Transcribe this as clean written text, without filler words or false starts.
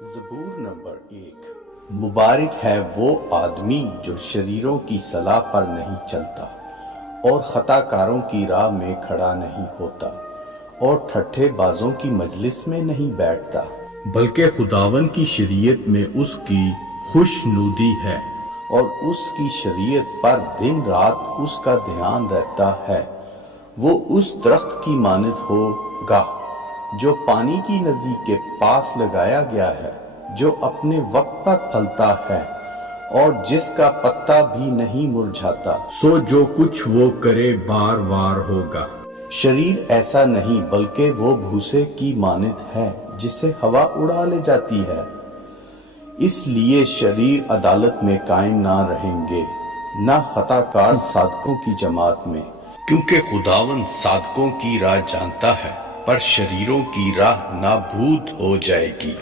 زبور نمبر 1۔ مبارک ہے وہ آدمی جو شریروں کی صلاح پر نہیں چلتا اور خطا کاروں کی راہ میں کھڑا نہیں ہوتا اور ٹھٹھے بازوں کی مجلس میں نہیں بیٹھتا، بلکہ خداوند کی شریعت میں اس کی خوشنودی ہے اور اس کی شریعت پر دن رات اس کا دھیان رہتا ہے۔ وہ اس درخت کی مانند ہوگا جو پانی کی ندی کے پاس لگایا گیا ہے، جو اپنے وقت پر پھلتا ہے اور جس کا پتا بھی نہیں مرجھاتا، سو جو کچھ وہ کرے بار بار ہوگا۔ شریر ایسا نہیں بلکہ وہ بھوسے کی مانند ہے جسے ہوا اڑا لے جاتی ہے۔ اس لیے شریر عدالت میں قائم نہ رہیں گے، نہ خطا کار صادقوں کی جماعت میں، کیونکہ خداوند صادقوں کی راہ جانتا ہے پر شریروں کی راہ نابود ہو جائے گی۔